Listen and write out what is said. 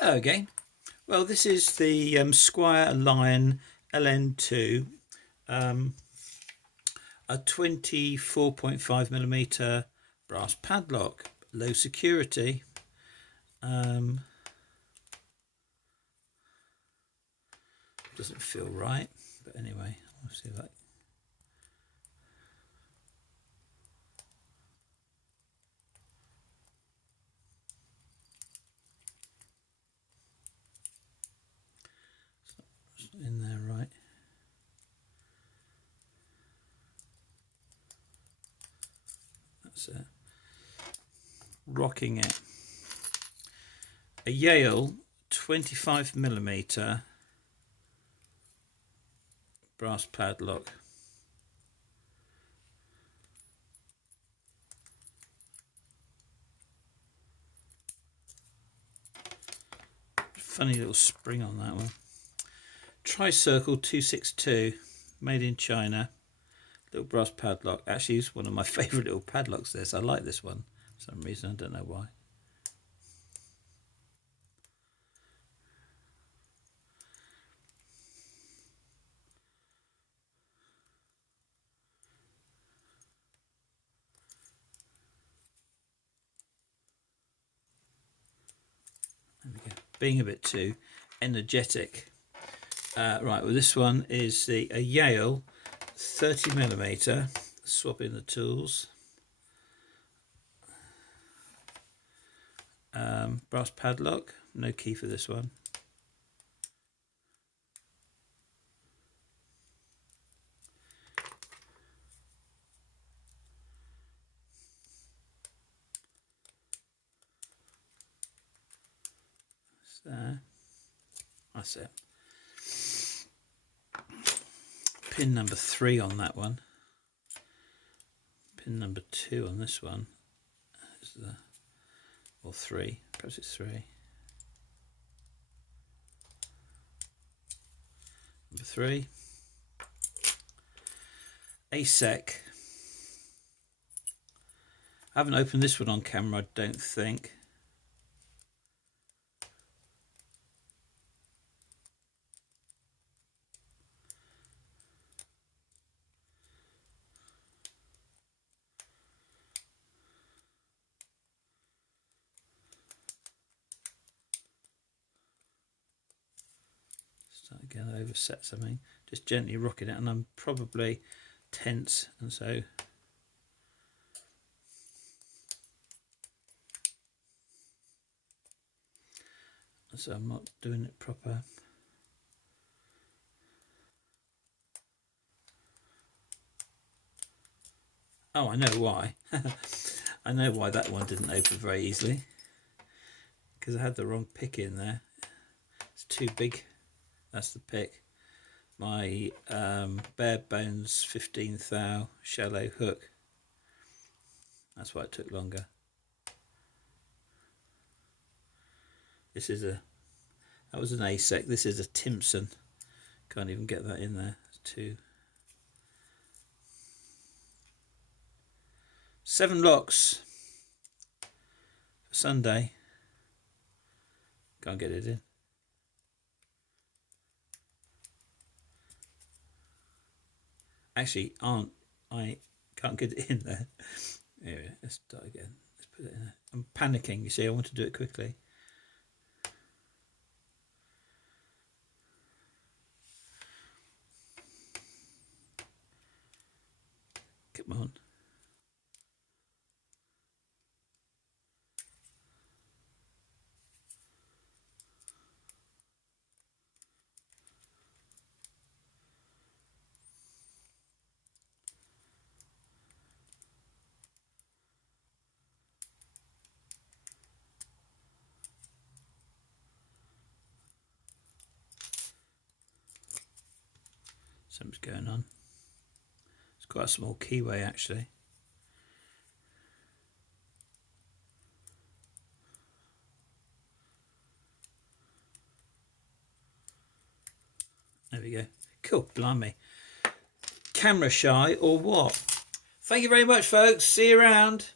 Hello again. Well, this is the Squire Lion LN2, a 24.5mm brass padlock, low security. Doesn't feel right, but anyway, I'll see that. In there right. That's it. Rocking it. A Yale 25mm brass padlock. Funny little spring on that one. Tricircle 262, made in China. Little brass padlock. Actually, it's one of my favourite little padlocks. This, I like this one for some reason. I don't know why. There we go. Being a bit too energetic. Right, well, this one is a Yale 30mm. Swap in the tools. Brass padlock. No key for this one. There. That's it. Pin number 3 on that one. Pin number 2 on this one. Or 3. Perhaps it's 3. Number 3. ASEC. I haven't opened this one on camera, I don't think. Start again, overset something. Just gently rocking it, and I'm probably tense, and so I'm not doing it proper. Oh, I know why. I know why that one didn't open very easily. Because I had the wrong pick in there. It's too big. That's the pick. My bare bones 15 thou shallow hook. That's why it took longer. This is that was an ASEC. This is a Timpson. Can't even get that in there. It's 7 locks for Sunday. Can't get it in. Actually, I can't get it in there. Anyway, let's start again. Let's put it in there. I'm panicking, you see, I want to do it quickly. Come on. Something's going on. It's quite a small keyway actually. There we go. Cool, blimey. Camera shy or what? Thank you very much, folks. See you around.